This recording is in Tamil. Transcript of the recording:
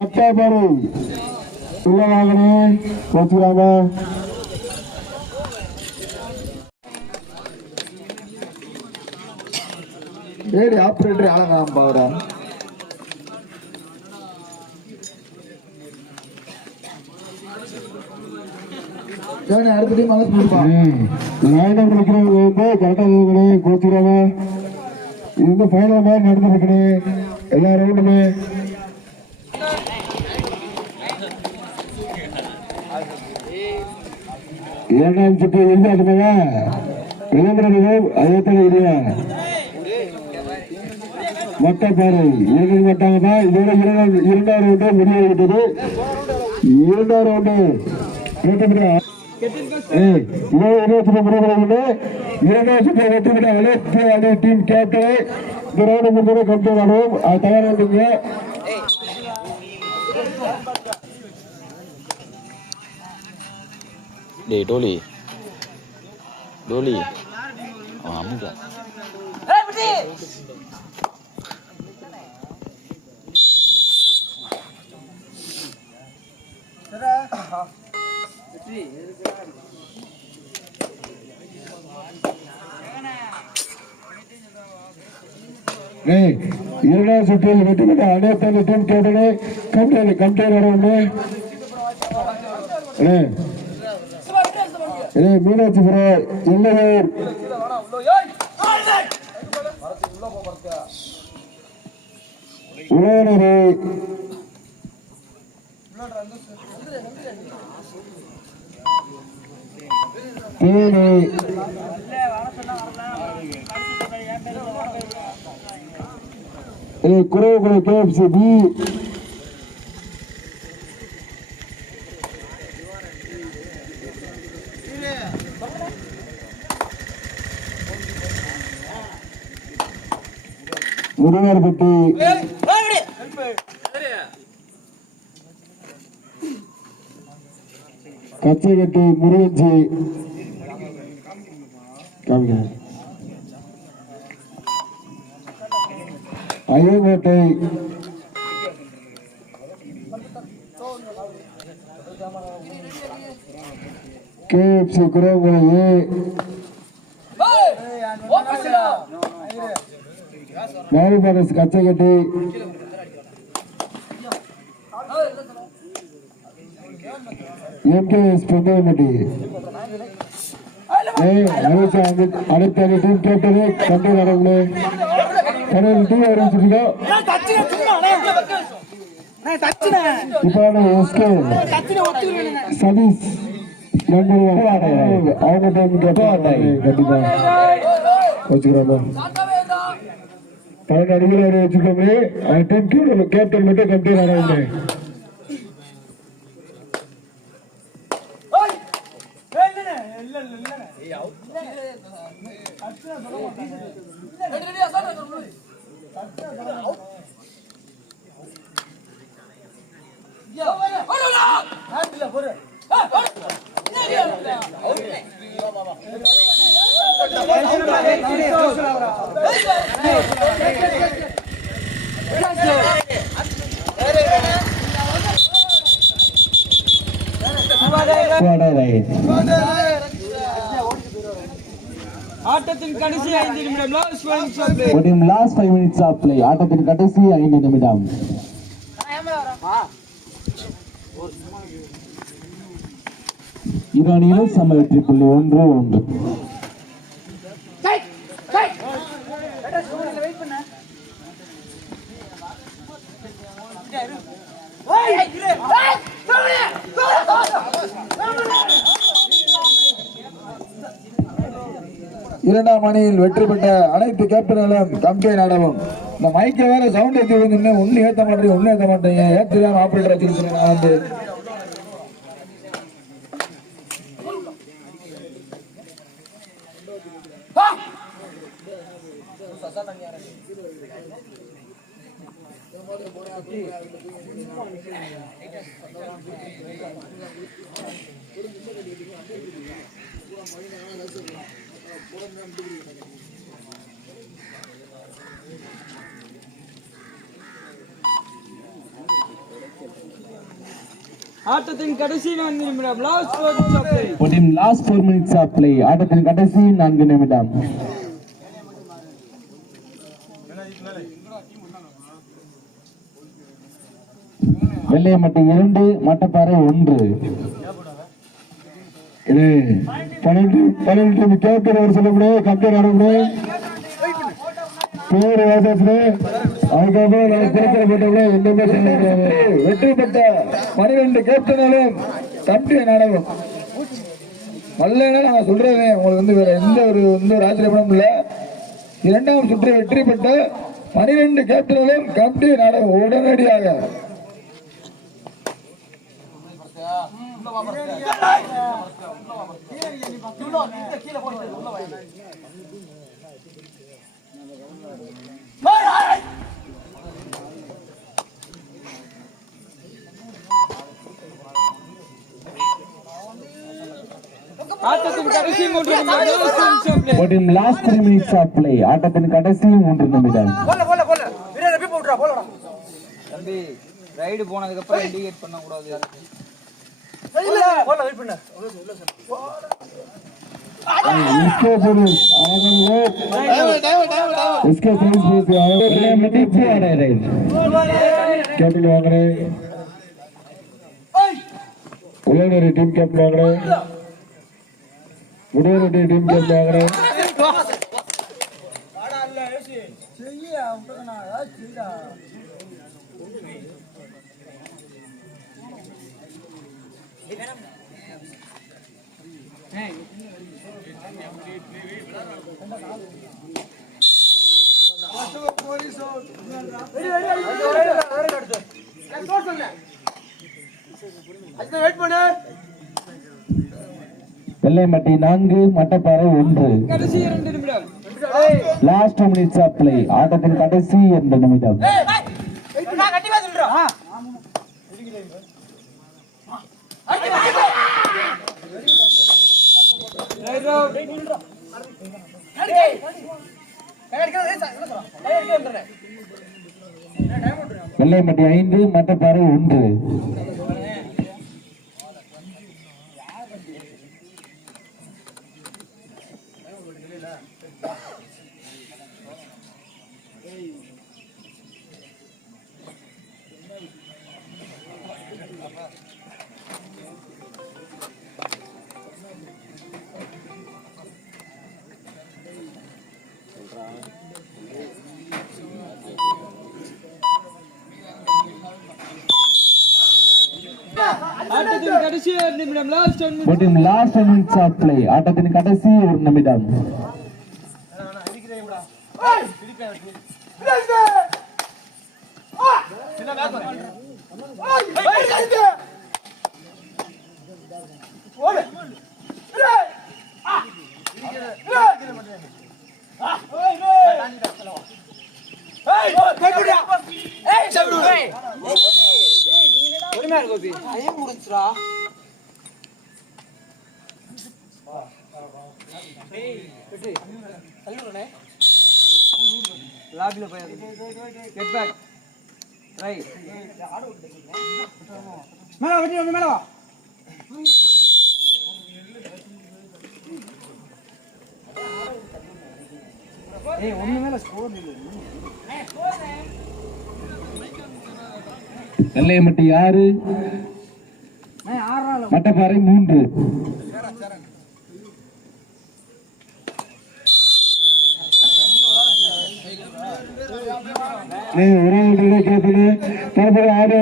அத்தாபாரு உள்ள வாங்கனே கோச்சுக்கிறாங்க ஏடி ஆப்ரேட்டர் ஆளலாம் பாவரா அடுத்த டீம் மனசு போடுப்பா லைன் அப் நிற்கிறவங்க வந்து கரெக்டாக இருக்கணே கோச்சுக்கிறாங்க இது வந்து ஃபைனல் மாதிரி நடந்துருக்கணே எல்லா ரவுண்டுமே இரண்டாம் சுற்று இறுதி ஆட்டமாக விளம்பரம் ஐயத்தில் இல்லையா மொத்த பாரு இறுதி மட்டாங்கப்பா இதோட இரண்டாம் இரண்டாம் ரவுண்டு முடிவடைகிறது இரண்டாம் ரவுண்டு நூற்றம்பது ஏய், இருபத்தி இரண்டாம் சுற்று வெற்றி பெற்ற அனைத்து அணி டீம் கேப்டனை இந்த ரவுண்டு முடிஞ்சதை கொண்டு வரவும் அது தயாராக டேய் டோலி டோலி அவன் அமுக ஏய், இரண்டாம் சுற்றில் வெற்றி பெற்ற அனைத்து டீம் கேப்டனை கம்பெனி கம்பெனி வரவுண்டு ஏய், ஏய், மீனாட்சி புரா இல்லையூர் உலகநரை தேனி ஏய், கேஎஃப்சி பி. முருகர்பட்டி கச்சைகட்டி முருகஞ்சி காமிக்க ஐயங்கோட்டை கேஎஃப்சி குறவுக்குறை ஏ மேரி பேரஸ் கச்சைகட்டி எம்கேஎஸ் பொந்தவம்பட்டி ஏய் அனுஷா அடுத்த டீம் கேட்டது கண்டு கடவுள் சதீஷ் அவங்க டைம் கண்டிப்பா. பன்னெண்டு அடிகள் வச்சுக்கோங்க அந்த டீம் கேப்டன் மட்டும் கம்பெனி ஆடுறாங்க ஆட்டத்தின் கடைசி ஐந்து நிமிடம் last five minutes of play ஆட்டத்தின் கடைசி ஐந்து நிமிடம். இரு அணியிலும் சம வெற்றி புள்ளி ஒன்று ஒன்று. இரண்டாம் அணியில் வெற்றி பெற்ற அனைத்து கேப்டர்களும் கம்பெயின் ஆடவும் இந்த மைக்கை வேற சவுண்ட் ஏற்றி விழுந்துன்னு ஒன்றும் ஏற்ற மாட்டேங்க ஒன்றும் ஏற்ற மாட்டேங்க ஏற்றிதான் ஆப்ரேட்டர் வச்சுக்கிட்டு நான் வந்து Thank you. ஆட்டத்தின் கடைசி நான்கு நிமிடம் last four minutes of play ஆட்டத்தின் கடைசி நான்கு நிமிடம். வெள்ளை வெள்ளையமட்டை இரண்டு மட்டப்பாறை ஒன்று. இது பன்னெண்டு பன்னெண்டு கேப்டன் அவர் சொல்லக்கூடாது கப்டன் ஆடக்கூடாது. பேர் வாசாச்சு அதுக்கப்புறம் நான் குறைக்கிற போட்டோம்னா என்னமே சொல்லக்கூடாது வெற்றி பெற்ற பன்னிரெண்டு கேப்டனாலும் கம்பெனி நாடகம் மல்லைன்னா நான் சொல்றேன் உங்களுக்கு வந்து வேற எந்த ஒரு எந்த ஒரு ஆச்சரியப்படும் இல்லை. இரண்டாம் சுற்று வெற்றி பெற்ற பனிரெண்டு கேப்டனாலும் கபடி நாடகம் உடனடியாக. ஆட்டத்தின் கடைசி மூன்று நிமிடம். Last three minutes of play ஆட்டத்தின் கடைசி மூன்று நிமிடம். தம்பி ரைடு போனதுக்கு அப்புறம் இண்டிகேட் பண்ண. கூடாது கேப்டன் வாங்குறேன் டீம் கேப்டன் வாங்குறேன் முடிவரெட்டி டீம் கேப்டன் பண்ணு வெள்ளையம்பட்டி நான்கு மட்டப்பாறை ஒன்று கடைசி இரண்டு நிமிடம் last two minutes of play ஆட்டத்தின் கடைசி இரண்டு நிமிடம் வெள்ளையம்பட்டி ஐந்து மட்டப்பாறை ஒன்று போட்டியின் லாஸ்ட் மினிட்ஸ் ஆஃப் பிளே ஆட்டத்தின் கடைசி ஒரு நிமிடம் பொறுமையா இரு கோபி லாபில போய் கெட் பேக் ரைட் மேல வா வெட்டி மேல வா ஏய் ஒண்ணு மேல ஸ்கோர் இல்ல நெல்லையம்பட்டி ஆறு மட்டப்பாறை மூன்று. ஒரே ஒரு கேட்கணும் தரப்புற ஆடியோ